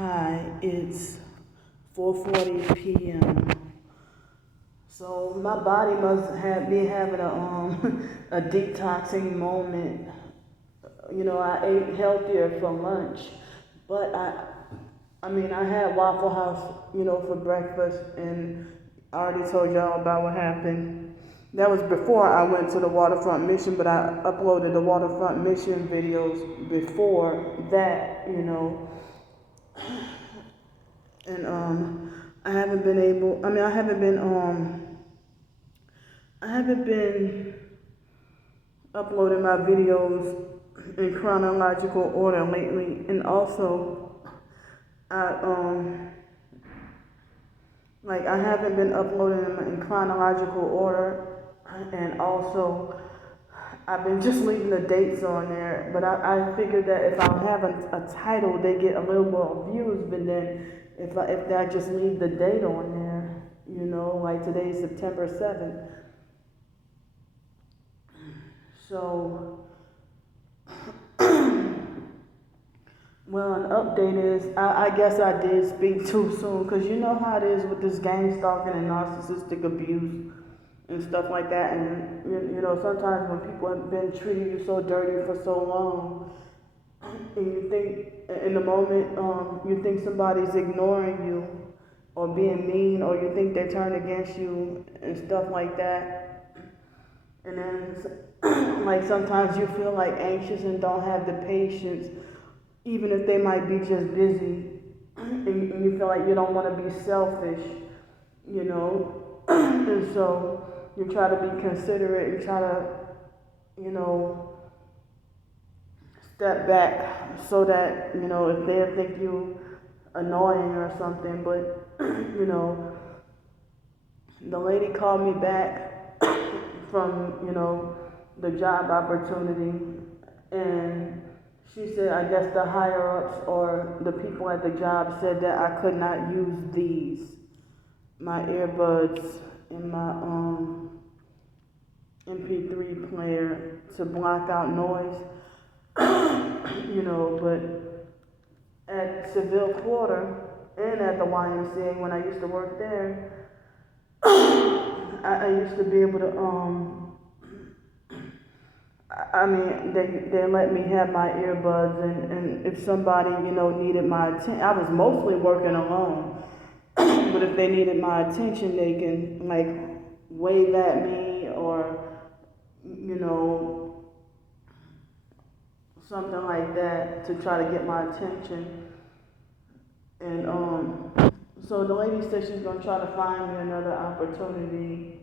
Hi, it's 4:40 p.m. So my body must have been having a detoxing moment. I ate healthier for lunch, but I had Waffle House, for breakfast, and I already told y'all about what happened. That was before I went to the waterfront mission, but I uploaded the waterfront mission videos before that. And I haven't been able. I haven't been uploading my videos in chronological order lately, and also I I haven't been uploading them in chronological order, and also I've been just leaving the dates on there. But I figured that if I have a title, they get a little more views. But then if I just leave the date on there, like today's September 7th. So, well, an update is I guess I did speak too soon, because you know how it is with this gang stalking and narcissistic abuse and stuff like that. And sometimes when people have been treating you so dirty for so long, and you think in the moment, you think somebody's ignoring you or being mean, or you think they turn against you and stuff like that. And then like sometimes you feel like anxious and don't have the patience, even if they might be just busy, and you feel like you don't want to be selfish, and so you try to be considerate, you try to, you know, step back so that, if they think you annoying or something. But, the lady called me back from, the job opportunity, and she said, I guess the higher ups or the people at the job said that I could not use my earbuds and my MP3 player to block out noise, but at Seville Quarter and at the YMCA when I used to work there, I used to be able to they let me have my earbuds, and if somebody, needed my attention, I was mostly working alone, but if they needed my attention, they can, wave at me, or, something like that to try to get my attention. And, so the lady said she's going to try to find me another opportunity.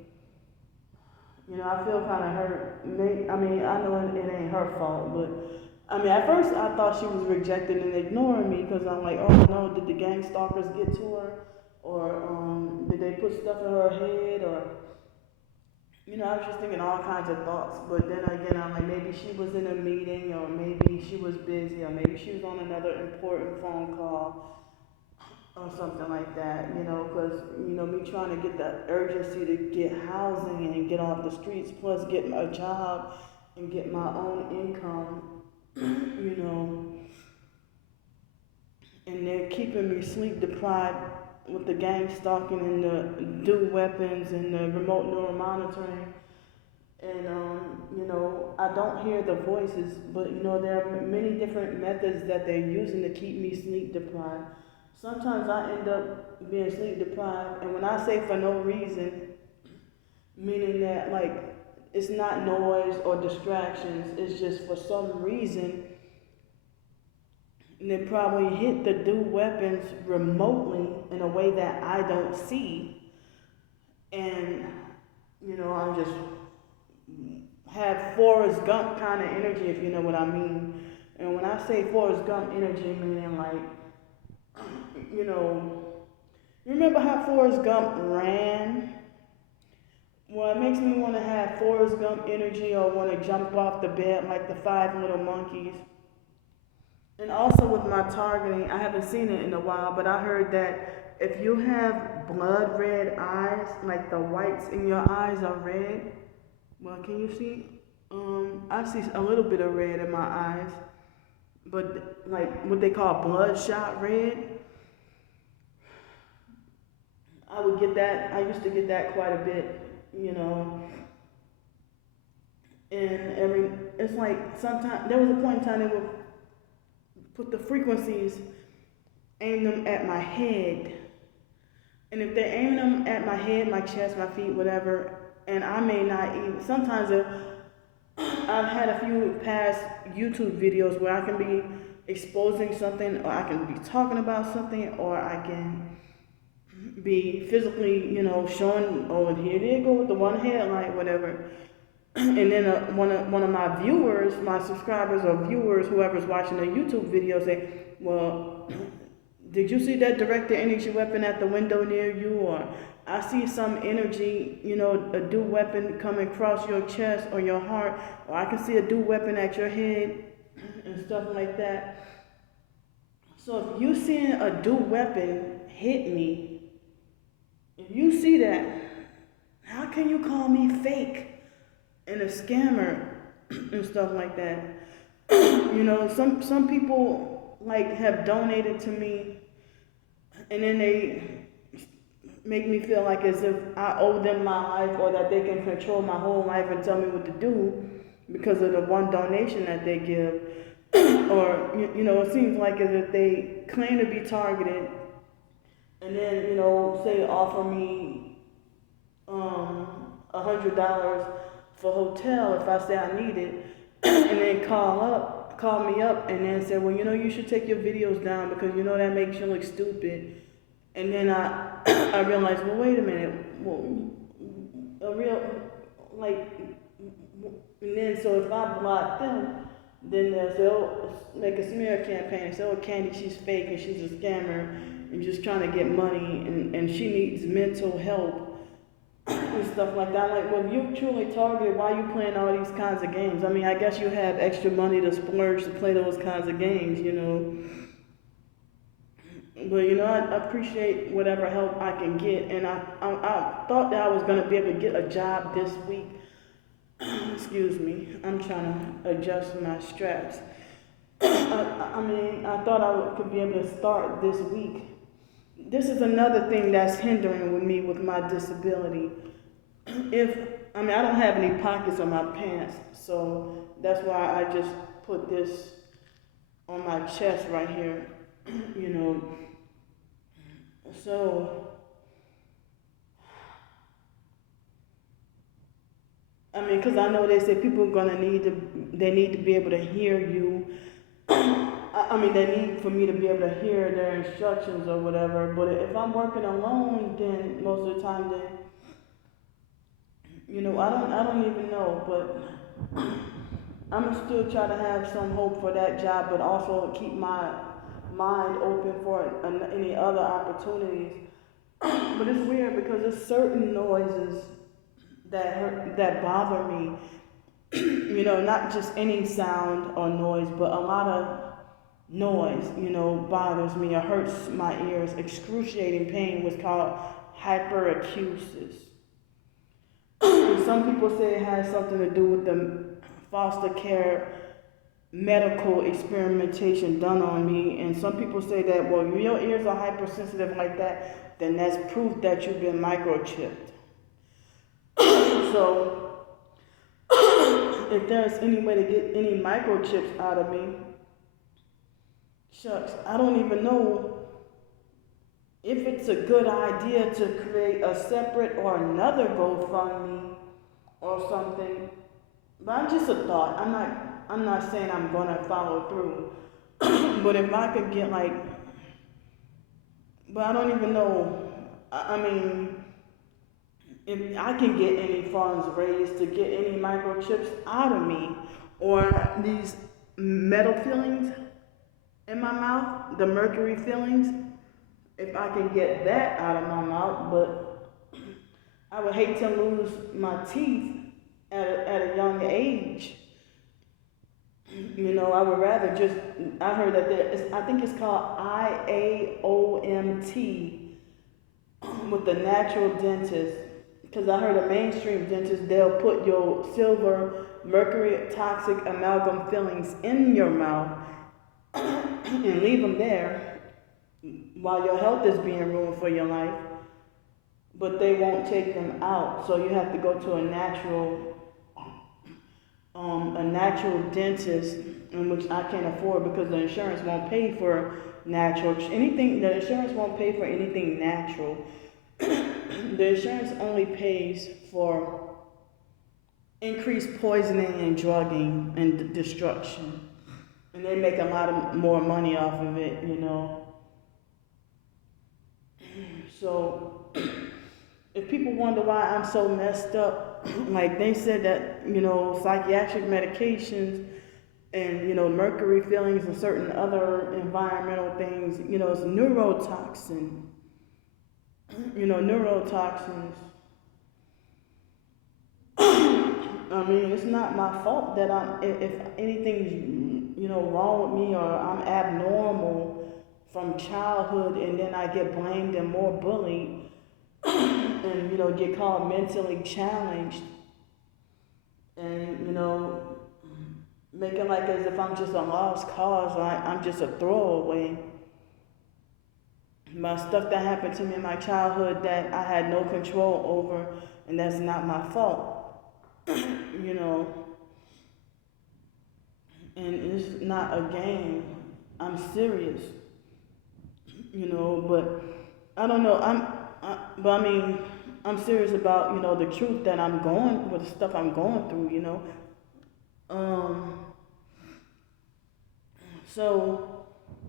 I feel kind of hurt. I know it ain't her fault, but at first I thought she was rejecting and ignoring me, because I'm like, oh no, did the gang stalkers get to her, or did they put stuff in her head, or I was just thinking all kinds of thoughts. But then again, I'm like, maybe she was in a meeting, or maybe she was busy, or maybe she was on another important phone call, or something like that, because, me trying to get that urgency to get housing and get off the streets, plus get a job and get my own income, and they're keeping me sleep deprived with the gang stalking and the dual weapons and the remote neural monitoring. And, I don't hear the voices, but, there are many different methods that they're using to keep me sleep deprived. Sometimes I end up being sleep deprived, and when I say for no reason, meaning that, it's not noise or distractions, it's just for some reason, and they probably hit the dual weapons remotely in a way that I don't see, and, I'm just have Forrest Gump kind of energy, if you know what I mean. And when I say Forrest Gump energy, meaning remember how Forrest Gump ran? Well, it makes me want to have Forrest Gump energy, or want to jump off the bed like the 5 little monkeys. And also with my targeting, I haven't seen it in a while, but I heard that if you have blood red eyes, like the whites in your eyes are red, well, can you see? I see a little bit of red in my eyes, but like what they call bloodshot red. I would get that. I used to get that quite a bit, and it's like sometimes there was a point in time they would put the frequencies, aim them at my head. And if they're aiming them at my head, my chest, my feet, whatever, and I may not even, sometimes I've had a few past YouTube videos where I can be exposing something, or I can be talking about something, or I can be physically, showing, oh, here they go with the one headlight, whatever. And then one of my viewers, my subscribers or viewers, whoever's watching the YouTube video, say, well, did you see that directed energy weapon at the window near you? Or I see some energy, a dual weapon coming across your chest or your heart, or I can see a dual weapon at your head and stuff like that. So if you seeing a dual weapon hit me, if you see that, how can you call me fake and a scammer and stuff like that? Some people have donated to me, and then they make me feel like as if I owe them my life, or that they can control my whole life and tell me what to do because of the one donation that they give. Or it seems like as if they claim to be targeted, and then say offer me $100 for hotel if I say I need it, and then call me up and then say, well, you should take your videos down because that makes you look stupid. And then I realized, well, wait a minute, and then so if I block them, then they'll make a smear campaign and say, oh, Candy, she's fake and she's a scammer and just trying to get money, and she needs mental help and stuff like that. Like, well, if you're truly targeted, why are you playing all these kinds of games? I mean, I guess you have extra money to splurge to play those kinds of games, But, I appreciate whatever help I can get. And I thought that I was going to be able to get a job this week. Excuse me. I'm trying to adjust my straps. I thought I could be able to start this week. This is another thing that's hindering with me with my disability. I don't have any pockets on my pants, so that's why I just put this on my chest right here, So, because I know they say people are they need to be able to hear you. They need for me to be able to hear their instructions or whatever. But if I'm working alone, then most of the time, I don't even know. But I'm still try to have some hope for that job, but also keep my mind open for any other opportunities. But it's weird because there's certain noises that bother me. Not just any sound or noise, but a lot of noise, bothers me or hurts my ears. Excruciating pain was called hyperacusis. Some people say it has something to do with the foster care medical experimentation done on me, and some people say that, well, your ears are hypersensitive like that, then that's proof that you've been microchipped. So if there's any way to get any microchips out of me, shucks, I don't even know if it's a good idea to create a separate or another GoFundMe or something. But just a thought. I'm not saying I'm gonna follow through. But if I could get but I don't even know. If I can get any funds raised to get any microchips out of me, or these metal fillings in my mouth, the mercury fillings, if I can get that out of my mouth. But I would hate to lose my teeth at a young age. I would rather I heard that I think it's called IAOMT with the natural dentist. Because I heard a mainstream dentist, they'll put your silver, mercury, toxic amalgam fillings in your mouth and leave them there while your health is being ruined for your life. but they won't take them out. So you have to go to a natural dentist, in which I can't afford because the insurance won't pay for natural anything. The insurance won't pay for anything natural. The insurance only pays for increased poisoning and drugging and destruction, and they make a lot of more money off of it, you know. So if people wonder why I'm so messed up, like they said that, you know, psychiatric medications and, you know, mercury fillings and certain other environmental things, you know, it's neurotoxin, you know, neurotoxins. I mean, it's not my fault that if anything's, you know, wrong with me or I'm abnormal from childhood and then I get blamed and more bullied and, you know, get called mentally challenged and, you know, making like as if I'm just a lost cause or I'm just a throwaway. My stuff that happened to me in my childhood that I had no control over, and that's not my fault. You know, and it's not a game. I'm serious. You know, but I don't know. But I mean, I'm serious about, you know, the truth that I'm going with, the stuff I'm going through. You know, so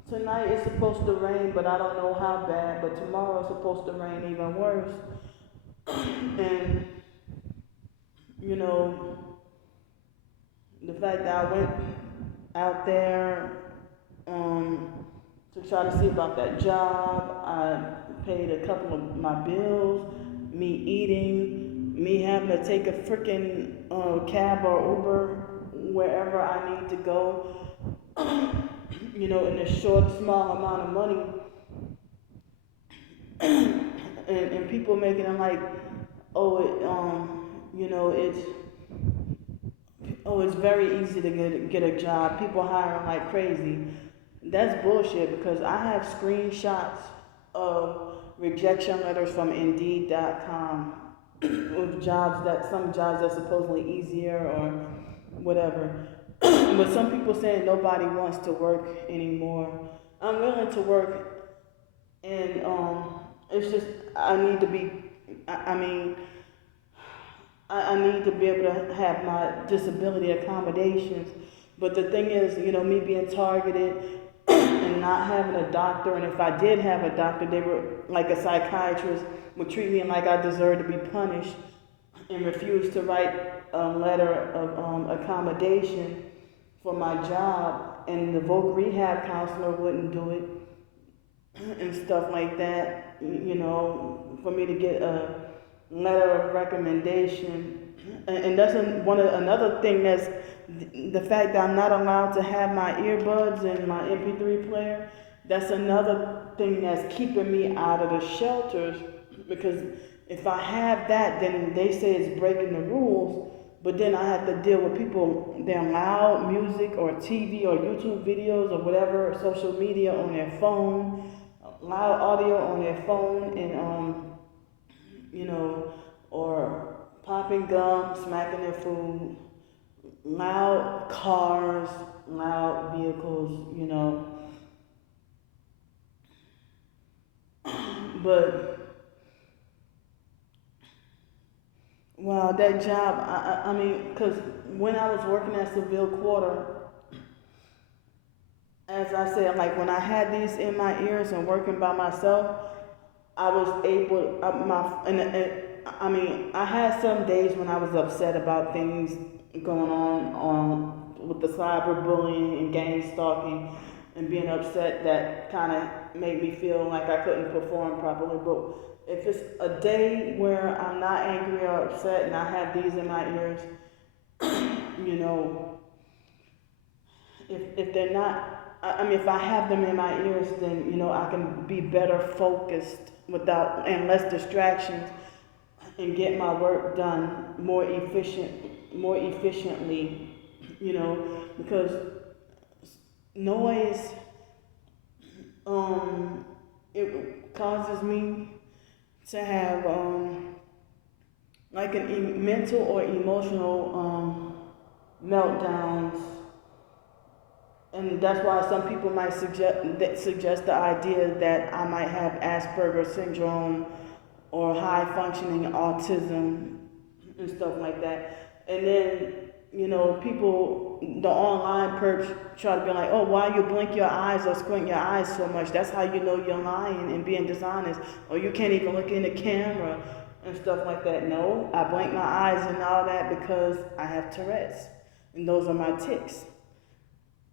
tonight it's supposed to rain, but I don't know how bad. But tomorrow it's supposed to rain even worse. And you know, the fact that I went out there to try to see about that job, I paid a couple of my bills, me eating, me having to take a freaking cab or Uber wherever I need to go, you know, in a short, small amount of money. And people making it like, oh, you know, it's very easy to get a job. People hiring like crazy. That's bullshit because I have screenshots of rejection letters from Indeed.com with some jobs that's supposedly easier or whatever. But some people saying nobody wants to work anymore. I'm willing to work, and it's just I need to be. I mean, I need to be able to have my disability accommodations. But the thing is, you know, me being targeted and not having a doctor, and if I did have a doctor, they were like a psychiatrist would treat me like I deserved to be punished and refuse to write a letter of accommodation for my job, and the voc rehab counselor wouldn't do it and stuff like that, you know, for me to get a letter of recommendation. And that's another thing, that's the fact that I'm not allowed to have my earbuds and my MP3 player. That's another thing that's keeping me out of the shelters, because if I have that, then they say it's breaking the rules, but then I have to deal with people, their loud music or TV or YouTube videos or whatever, or social media on their phone, loud audio on their phone, and you know, or popping gum, smacking their food, loud cars, loud vehicles, you know. But wow, that job, I mean, because when I was working at Seville Quarter, as I said, like when I had these in my ears and working by myself, I was able, I mean, I had some days when I was upset about things going on with the cyberbullying and gang stalking, and being upset that kind of made me feel like I couldn't perform properly. But if it's a day where I'm not angry or upset and I have these in my ears, you know, if they're not, I mean, if I have them in my ears, then, you know, I can be better focused and less distractions, and get my work done more efficiently, you know, because noise, it causes me to have like mental or emotional meltdowns, and that's why some people might suggest the idea that I might have Asperger's syndrome or high functioning autism and stuff like that. And then, people, the online perps try to be like, oh, why you blink your eyes or squint your eyes so much? That's how you know you're lying and being dishonest. Or you can't even look in the camera and stuff like that. No, I blink my eyes and all that because I have Tourette's. And those are my tics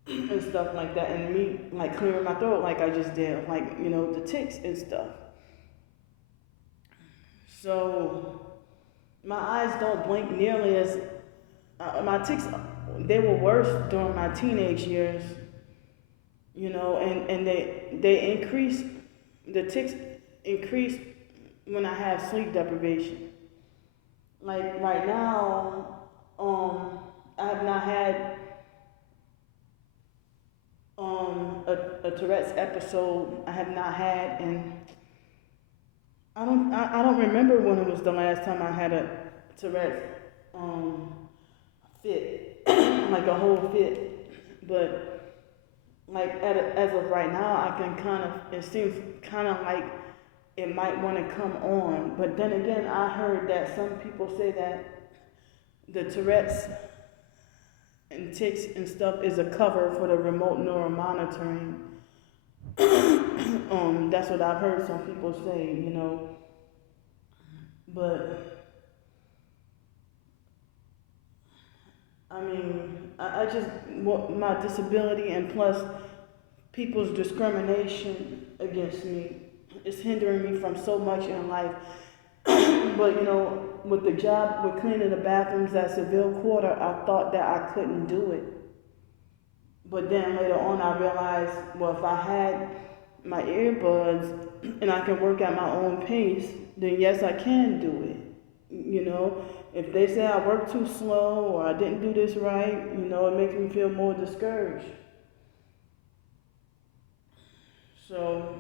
and stuff like that. And me, like, clearing my throat like I just did. Like, the tics and stuff. So my eyes don't blink nearly as my tics. They were worse during my teenage years, and they increase. The tics increase when I have sleep deprivation. Like right now, I have not had a Tourette's episode. I have not had, and I don't remember when it was the last time I had a Tourette's fit, like a whole fit. But like as of right now, I can it seems kind of like it might want to come on. But then again, I heard that some people say that the Tourette's and tics and stuff is a cover for the remote neuromonitoring. That's what I've heard some people say, But I mean, I just, my disability and plus people's discrimination against me is hindering me from so much in life. But with the job, with cleaning the bathrooms at Seville Quarter, I thought that I couldn't do it. But then later on I realized, well, if I had my earbuds and I can work at my own pace, then yes, I can do it. If they say I work too slow or I didn't do this right, it makes me feel more discouraged. So,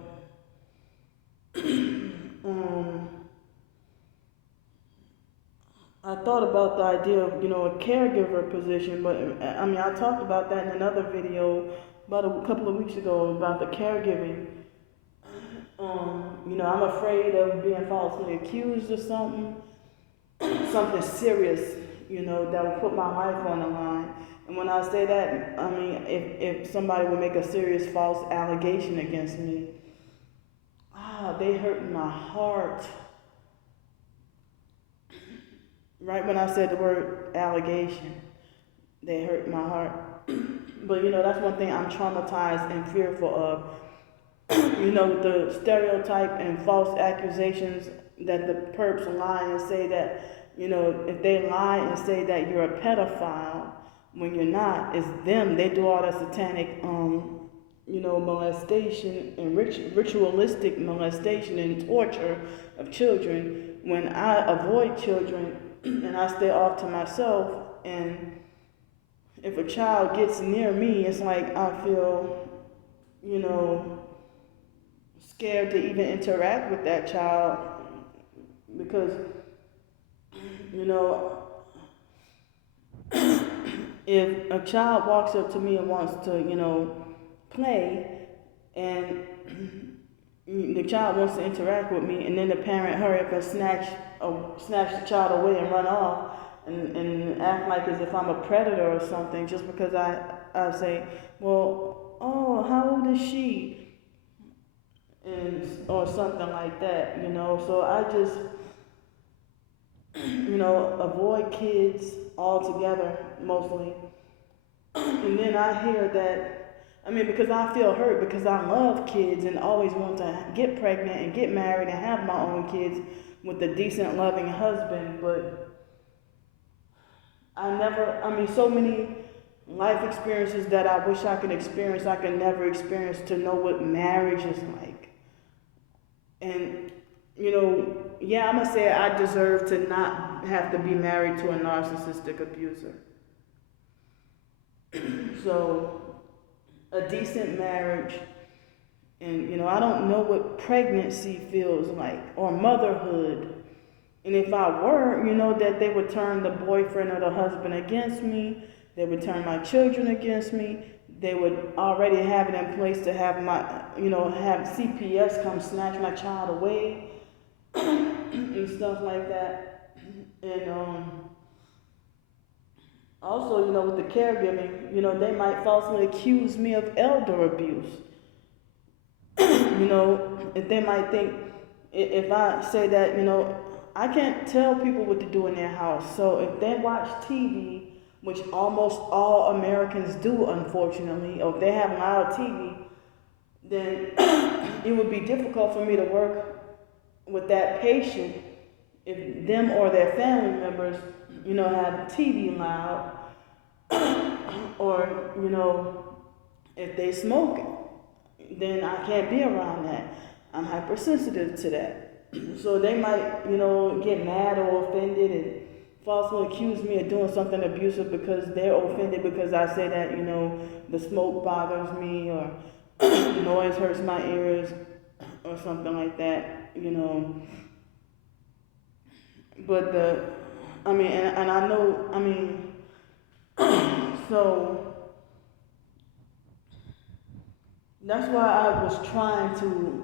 I thought about the idea of, a caregiver position, but I mean, I talked about that in another video about a couple of weeks ago about the caregiving. I'm afraid of being falsely accused of something serious, that would put my life on the line. And when I say that, I mean, if somebody would make a serious false allegation against me, they hurt my heart. Right when I said the word allegation, they hurt my heart. But that's one thing I'm traumatized and fearful of. The stereotype and false accusations that the perps lie and say that, if they lie and say that you're a pedophile when you're not, it's them. They do all that satanic, molestation and ritualistic molestation and torture of children when I avoid children and I stay off to myself. And if a child gets near me, it's like I feel, scared to even interact with that child because, if a child walks up to me and wants to, play, and the child wants to interact with me, and then the parent hurry up and snatch the child away and run off and act like as if I'm a predator or something just because I say, well, oh, how old is she? Or something like that, So I just, avoid kids altogether, mostly. And then I hear that, because I feel hurt because I love kids and always want to get pregnant and get married and have my own kids with a decent, loving husband, but so many life experiences that I wish I could experience, I can never experience to know what marriage is like. And, I'm going to say I deserve to not have to be married to a narcissistic abuser. So, a decent marriage And, I don't know what pregnancy feels like or motherhood. And if I were, that they would turn the boyfriend or the husband against me, they would turn my children against me, they would already have it in place to have have CPS come snatch my child away and stuff like that. And also, with the caregiving, they might falsely accuse me of elder abuse. If they might think, if I say that, I can't tell people what to do in their house. So if they watch TV, which almost all Americans do, unfortunately, or if they have loud TV, then it would be difficult for me to work with that patient if them or their family members, have TV loud, or, if they smoke, then I can't be around that. I'm hypersensitive to that. So they might, get mad or offended and falsely accuse me of doing something abusive because they're offended because I say that, the smoke bothers me or the noise hurts my ears or something like that, But and I know, so that's why I was trying to,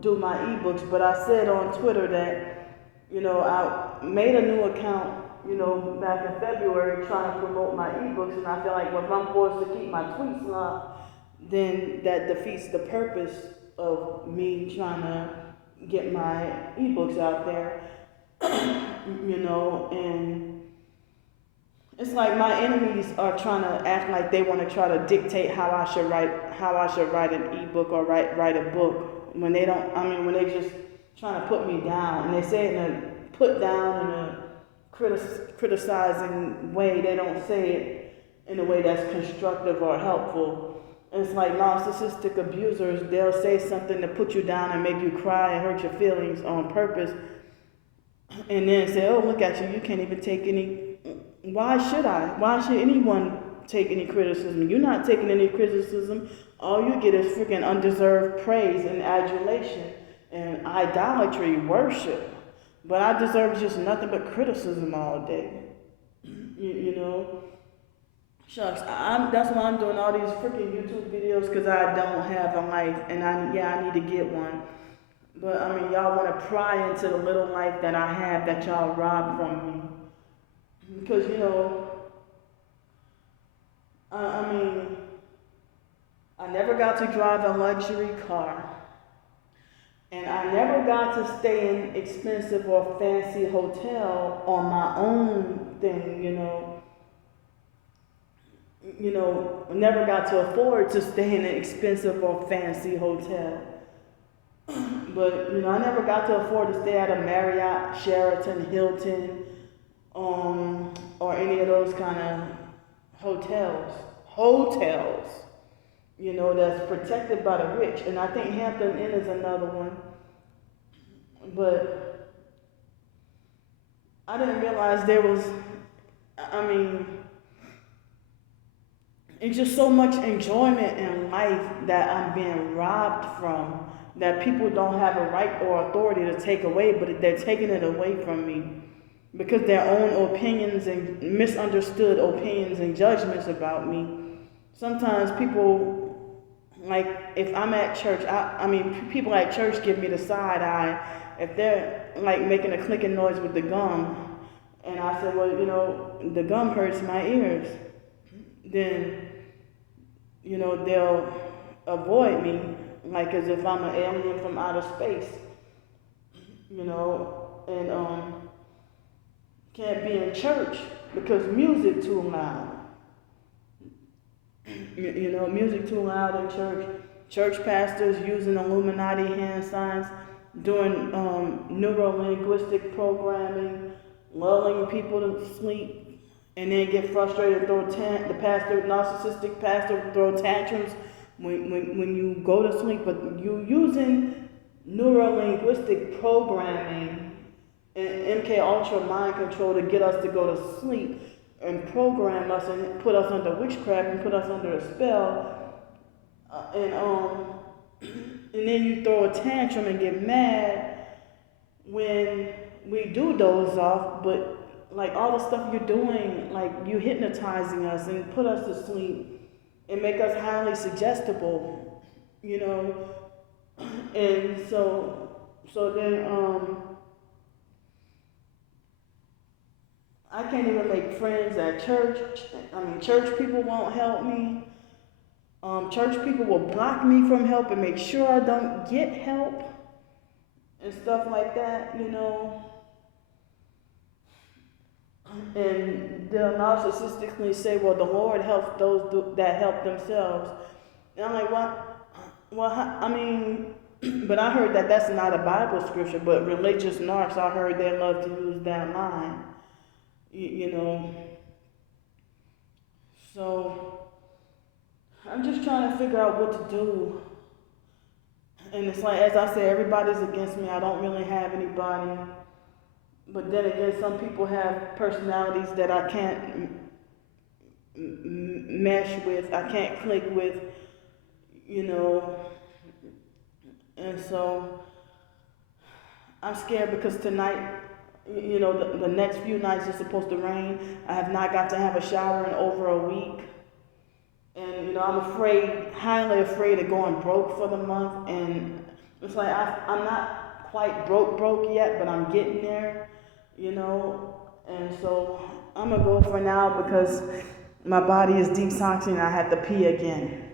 do my ebooks, but I said on Twitter that, I made a new account, back in February trying to promote my ebooks, and I feel like, well, if I'm forced to keep my tweets locked, then that defeats the purpose of me trying to get my ebooks out there, and it's like my enemies are trying to act like they want to try to dictate how I should write an ebook or write a book when they don't. When they just trying to put me down, and they say it in a put down in a criticizing way. They don't say it in a way that's constructive or helpful. It's like narcissistic abusers. They'll say something to put you down and make you cry and hurt your feelings on purpose, and then say, "Oh, look at you! You can't even take any." Why should I? Why should anyone take any criticism? You're not taking any criticism. All you get is freaking undeserved praise and adulation and idolatry, worship. But I deserve just nothing but criticism all day. Shucks, that's why I'm doing all these freaking YouTube videos, because I don't have a life, and I need to get one. But y'all want to pry into the little life that I have that y'all robbed from me. Because, I never got to drive a luxury car. And I never got to stay in expensive or fancy hotel on my own thing, Never got to afford to stay in an expensive or fancy hotel. But, I never got to afford to stay at a Marriott, Sheraton, Hilton, or any of those kind of hotels, that's protected by the rich. And I think Hampton Inn is another one. But I didn't realize there was, it's just so much enjoyment in life that I'm being robbed from, that people don't have a right or authority to take away, but they're taking it away from me. Because their own opinions and misunderstood opinions and judgments about me. Sometimes people, like if I'm at church, people at church give me the side eye if they're like making a clicking noise with the gum, and I say, well, the gum hurts my ears. Then, they'll avoid me, like as if I'm an alien from outer space, and can't be in church because music too loud. Music too loud in church. Church pastors using Illuminati hand signs, doing neuro-linguistic programming, lulling people to sleep, and then get frustrated, narcissistic pastor throw tantrums when you go to sleep, but you using neuro-linguistic programming and MK Ultra mind control to get us to go to sleep and program us and put us under witchcraft and put us under a spell, and and then you throw a tantrum and get mad when we do doze off, but like all the stuff you're doing, like you hypnotizing us and put us to sleep and make us highly suggestible, you know. And so then I can't even make friends at church. I mean, church people won't help me. Church people will block me from help and make sure I don't get help and stuff like that, you know. And they'll narcissistically say, well, the Lord helps those that help themselves. And I'm like, well, I mean, but I heard that that's not a Bible scripture, but religious narcs, I heard they love to use that line, you know. So I'm just trying to figure out what to do. And it's like, as I said, everybody's against me. I don't really have anybody. But then again, some people have personalities that I can't mesh with, I can't click with, you know. And so I'm scared because tonight, you know, the next few nights is supposed to rain. I have not got to have a shower in over a week. And, you know, I'm afraid, highly afraid of going broke for the month. And it's like, I'm not quite broke yet, but I'm getting there, you know. And so I'm going to go for now because my body is detoxing and I had to pee again.